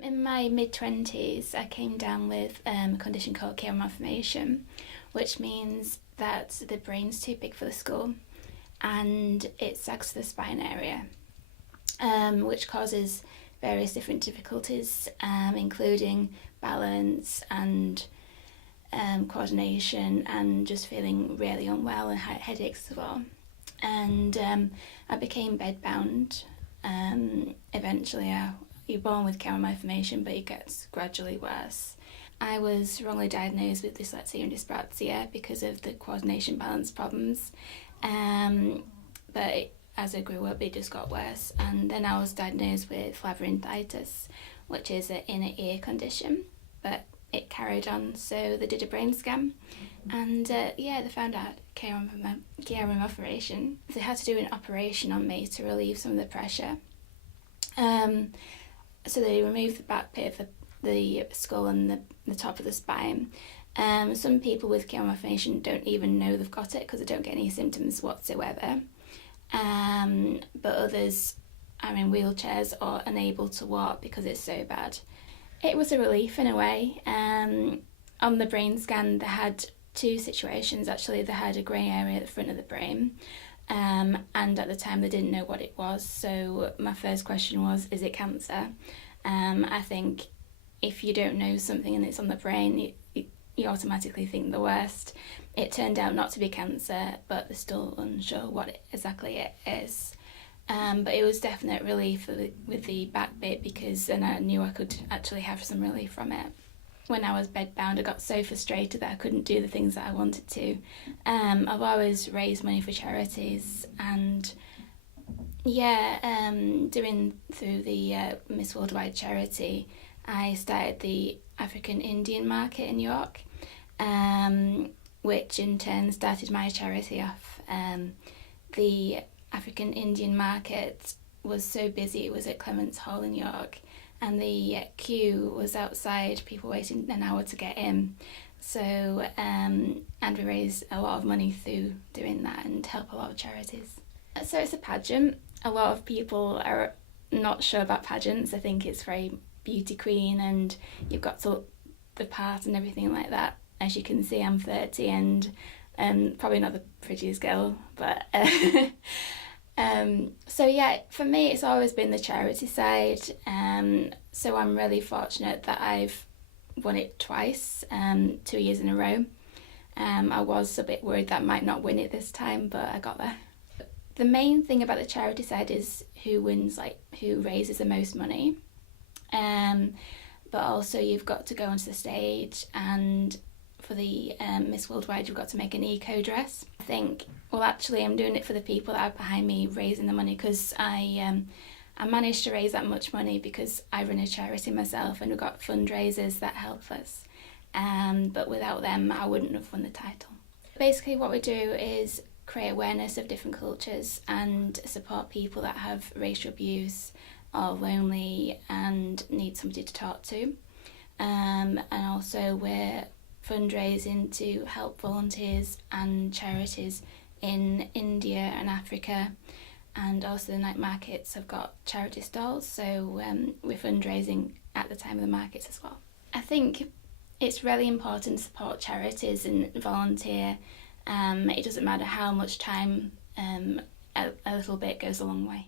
In my mid-20s, I came down with a condition called Chiari malformation, which means that the brain's too big for the skull and it sags to the spine area, which causes various different difficulties, including balance and coordination and just feeling really unwell and headaches as well. And I became bedbound. Eventually, you're born with Chiari malformation, but it gets gradually worse. I was wrongly diagnosed with dyslexia and dyspraxia because of the coordination balance problems, but as I grew up it just got worse, and then I was diagnosed with labyrinthitis, which is an inner ear condition, but it carried on, so they did a brain scan and they found out Chiari malformation. They had to do an operation on me to relieve some of the pressure. So they removed the back bit of the skull and the top of the spine. Some people with Chiari malformation don't even know they've got it because they don't get any symptoms whatsoever. But others are in wheelchairs or unable to walk because it's so bad. It was a relief in a way. On the brain scan they had two situations actually. They had a grey area at the front of the brain, and at the time they didn't know what it was, so my first question was, is it cancer? I think if you don't know something and it's on the brain, you automatically think the worst. It turned out not to be cancer, but they're still unsure what exactly it is. But it was definite relief with the back bit, because then I knew I could actually have some relief from it. When I was bedbound, I got so frustrated that I couldn't do the things that I wanted to. I've always raised money for charities, and doing through the Miss Worldwide charity, I started the African Indian market in York, which in turn started my charity off. The African Indian market was so busy, it was at Clements Hall in York, and the queue was outside, people waiting an hour to get in. So, and we raised a lot of money through doing that and help a lot of charities. So it's a pageant. A lot of people are not sure about pageants. I think it's very beauty queen and you've got to look the part and everything like that. As you can see, I'm 30 and probably not the prettiest girl, but so yeah, for me it's always been the charity side. So I'm really fortunate that I've won it twice, 2 years in a row. I was a bit worried that I might not win it this time, but I got there. The main thing about the charity side is who wins, like who raises the most money. But also you've got to go onto the stage, and for the Miss Worldwide you've got to make an eco dress. I think, well actually I'm doing it for the people that are behind me raising the money, because I managed to raise that much money because I run a charity myself and we've got fundraisers that help us. But without them I wouldn't have won the title. Basically what we do is create awareness of different cultures and support people that have racial abuse, are lonely and need somebody to talk to. And also we're fundraising to help volunteers and charities in India and Africa, and also the night markets have got charity stalls, so we're fundraising at the time of the markets as well. I think it's really important to support charities and volunteer. It doesn't matter how much time, a little bit goes a long way.